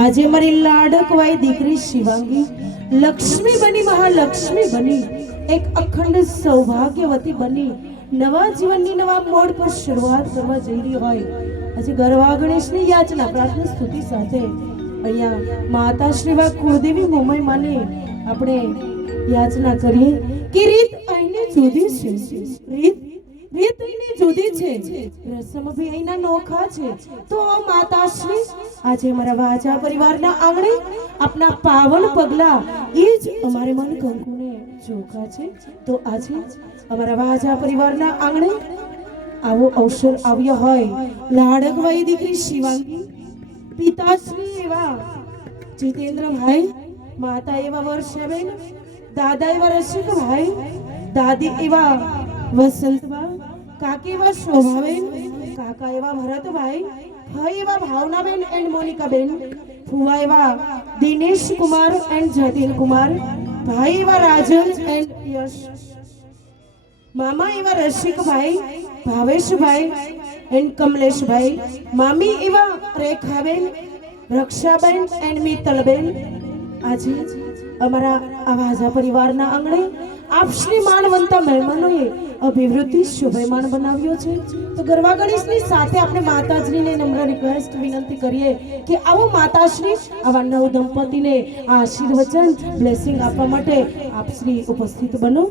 આજે મારી લાડકવાઈ દીકરી શિવાંગી લક્ષ્મી બની, મહાલક્ષ્મી બની, એક અખંડ સૌભાગ્યવતી બની નવા જીવનની નવા મોડ પર શરૂઆત કરવા જઈ રહી હોય આજે ગરવા ગણેશની યાચના પ્રાર્થના સ્તુતિ સાથે અહીંયા માતા શ્રીવા કુળદેવી મોમાઈ માને આપણે યાચના કરીએ કે રીત આઈને જુદી છે, રીત આઈને જુદી છે, રસમ ભી આઈના નોખા છે। તો માતાશ્રી આજે મારા વાજા પરિવારના આંગણે આપના પાવન પગલા એ જ અમારે મન કંકુને ચોખા છે। તો આજે અમારા વાજા પરિવારના આંગણે આવો અવસર આવ્યો હોય, લાડકવાઈ દીકરી શિવાંગી, પિતાશ્રી એવા જીતેન્દ્રભાઈ, માતા એવા વર્ષાબેન, દાદા એવા રસિકભાઈ, દાદી એવા વસંતબા, કાકી એવા શોભાબેન, કાકા એવા ભરતભાઈ, ભાઈ એવા ભાવનાબેન એન્ડ મોનિકાબેન, ફુવા એવા દિનેશ કુમાર એન્ડ જતીન કુમાર, ભાઈ એવા રાજન એન્ડ યશ, મામા એવા રસિકભાઈ, ભાવેશભાઈ એન્ડ કમલેશભાઈ, મામી એવા રેખાબેન, રક્ષાબેન એન્ડ મિત્તલબેન। આજે અમારા આવાજા પરિવારના આંગણે આપ શ્રી માનવંતા મહેમાનોએ અભિવૃદ્ધિ શોભાયમાન બનાવ્યો છે। તો ગરવા ગણેશની સાથે આપણે માતાશ્રીને નમ્ર રિક્વેસ્ટ વિનંતી કરીએ કે આવો માતાશ્રી આવા નવ દંપતીને આશીર્વચન બ્લેસિંગ આપવા માટે આપ શ્રી ઉપસ્થિત બનો।